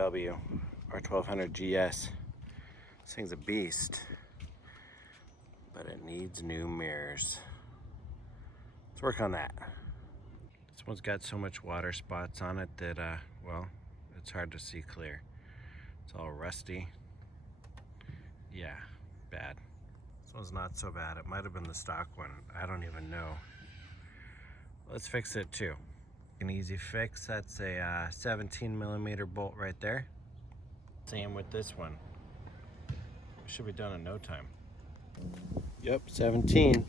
BMW r1200gs. This thing's a beast, but it needs new mirrors. Let's work on that. This one's got so much water spots on it that, well, it's hard to see clear. It's all rusty. Yeah, bad. This one's not so bad. It might have been the stock one. I don't even know. Let's fix it too. An easy fix. That's a 17mm bolt right there. Same with this one. Should be done in no time. Yep, 17.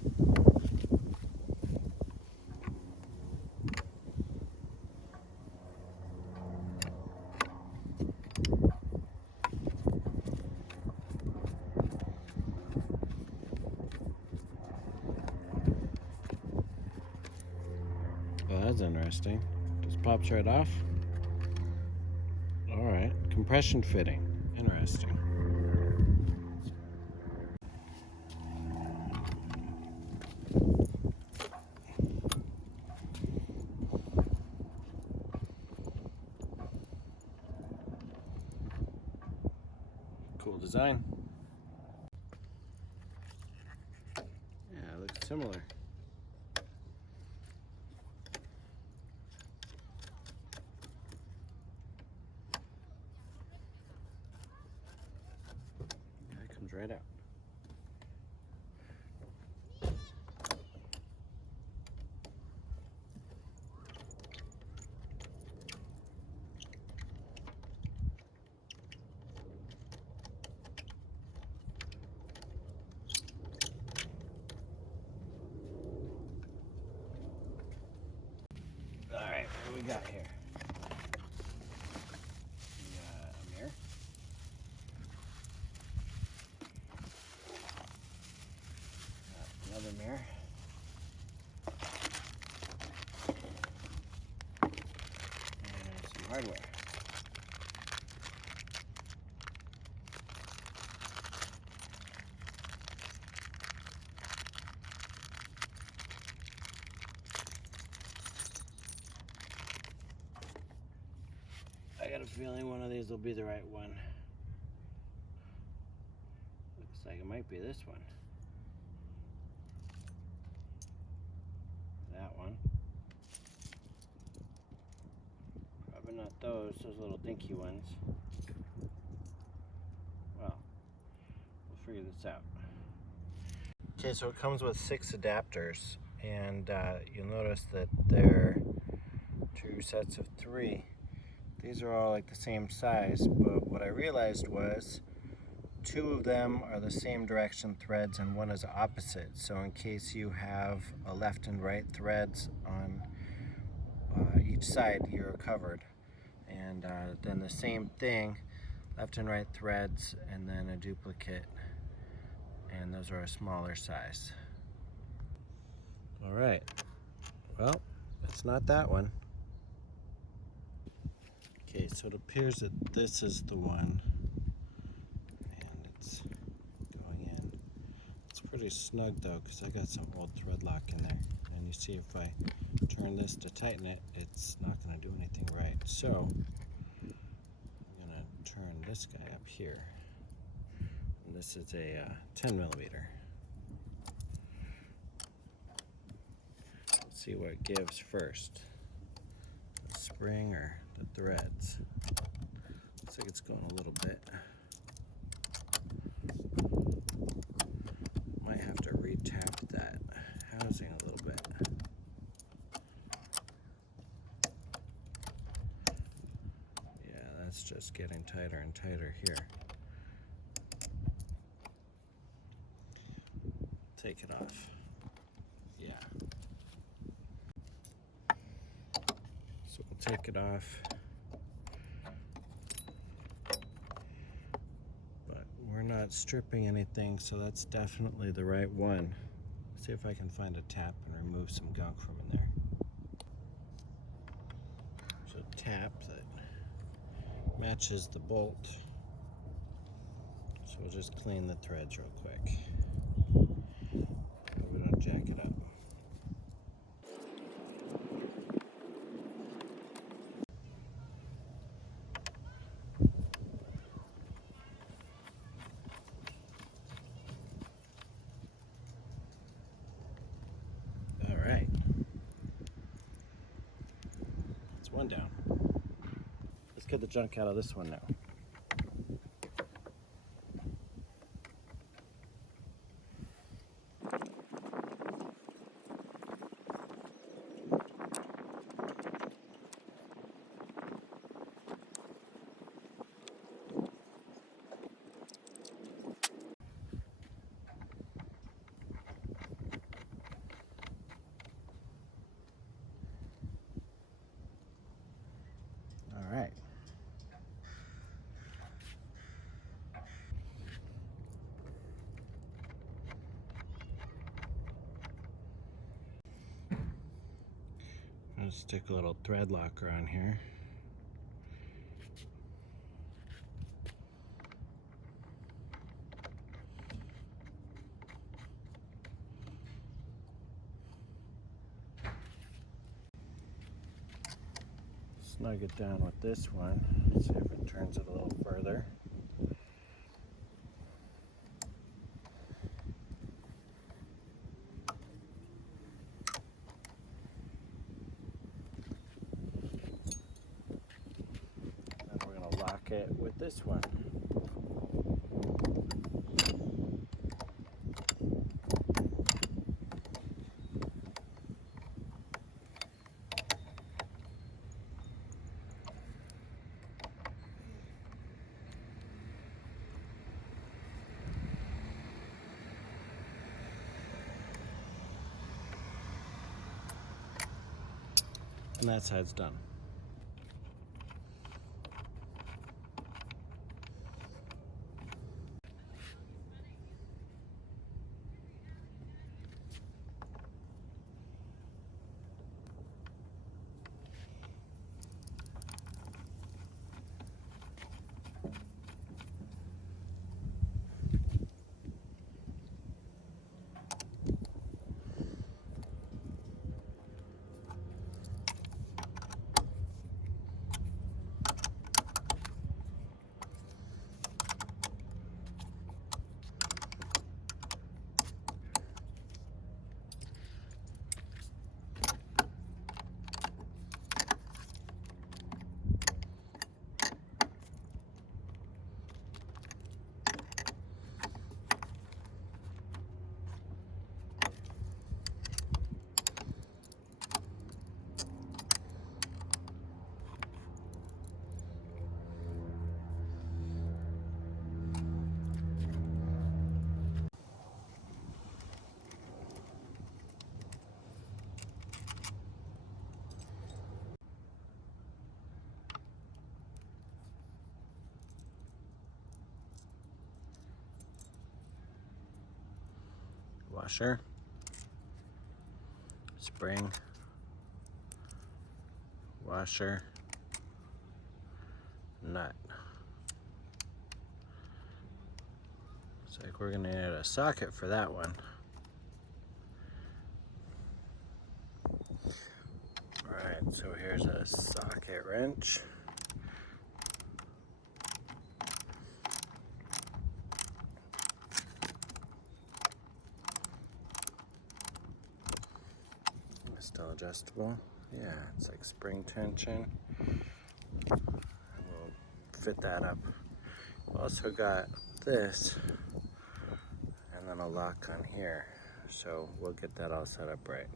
Well, that's interesting. Just pops right off. All right, compression fitting. Interesting. Cool design. Yeah, it looks similar. Right out. All right, what do we got here? We got a mirror. Another mirror. And some hardware. I got a feeling one of these will be the right one. Looks like it might be this one. That one. Probably not those little dinky ones. Well, we'll figure this out. Okay, so it comes with 6 adapters, and you'll notice that they're 2 sets of 3. These are all like the same size, but what I realized was 2 of them are the same direction threads and 1 is opposite. So in case you have a left and right threads on each side, you're covered. And then the same thing, left and right threads and then a duplicate. And those are a smaller size. All right, well, it's not that one. Okay, so it appears that this is the one. Pretty snug though, because I got some old thread lock in there, and you see if I turn this to tighten it, it's not going to do anything right. So I'm going to turn this guy up here, and this is a 10mm. Let's see what gives first, the spring or the threads. Looks like it's going a little bit. Have to re-tap that housing a little bit. Yeah, that's just getting tighter and tighter here. Take it off. Yeah. So we'll take it off. We're not stripping anything, so that's definitely the right one. Let's see if I can find a tap and remove some gunk from in there. There's a tap that matches the bolt. So we'll just clean the threads real quick. But we don't jack it up. That's one down. Let's get the junk out of this one now. All right. Let's stick a little thread locker on here. Snug it down with this one. See if it turns it a little further. And we're going to lock it with this one. And that side's done. Washer, spring, washer, nut. Looks like we're going to need a socket for that one. Alright, so here's a socket wrench. Still adjustable. Yeah, it's like spring tension. We'll fit that up. Also got this and then a lock on here. So we'll get that all set up right.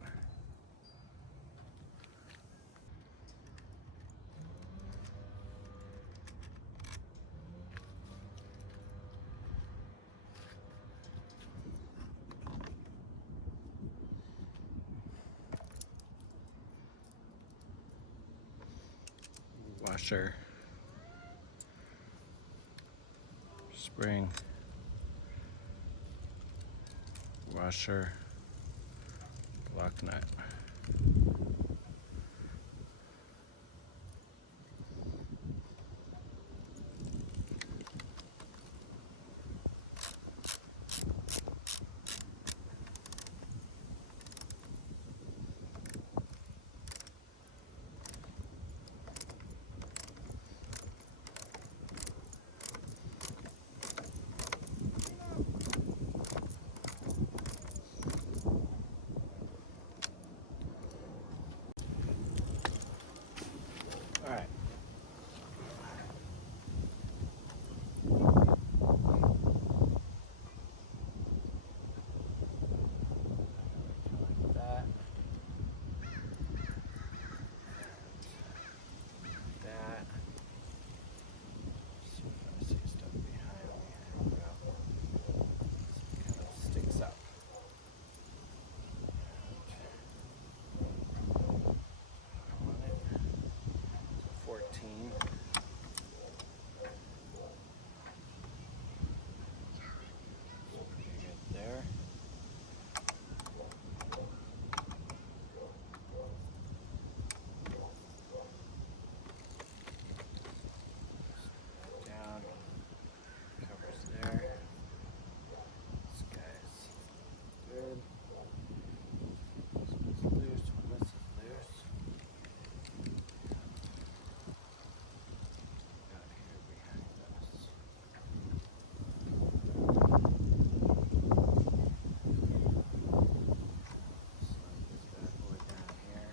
Washer, spring, washer, lock nut. clean. Pretty good there. Down, covers there. This guy's good. This one's loose, when this is loose. Got here behind us. Slide this bad boy down here.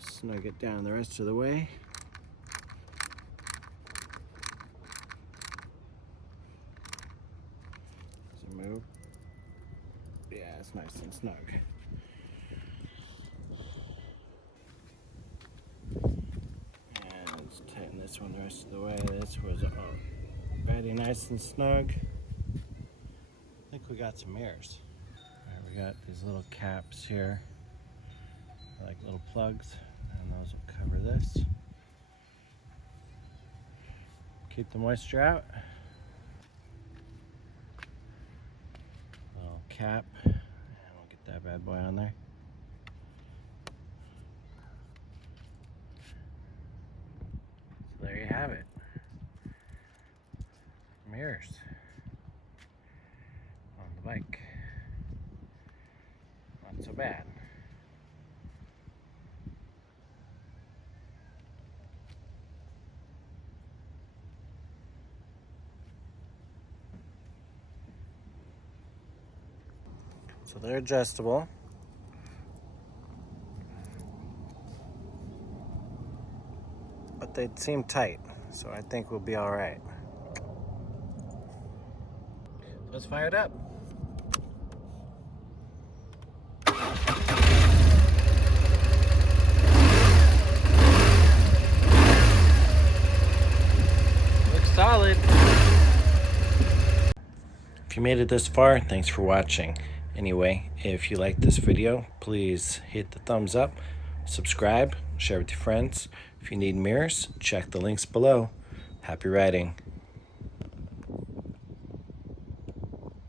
Snug it down the rest of the way. Does it move? Yeah, it's nice and snug. And let's tighten this one the rest of the way. This was already nice and snug. I think we got some mirrors. All right, we got these little caps here, like little plugs. And those will cover this. Keep the moisture out. Little cap, and we'll get that bad boy on there. So there you have it. Mirrors on the bike. Not so bad. So they're adjustable. But they seem tight, so I think we'll be all right. Let's fire it up. Looks solid. If you made it this far, thanks for watching. Anyway, if you like this video, please hit the thumbs up, subscribe, share with your friends. If you need mirrors, check the links below. Happy riding.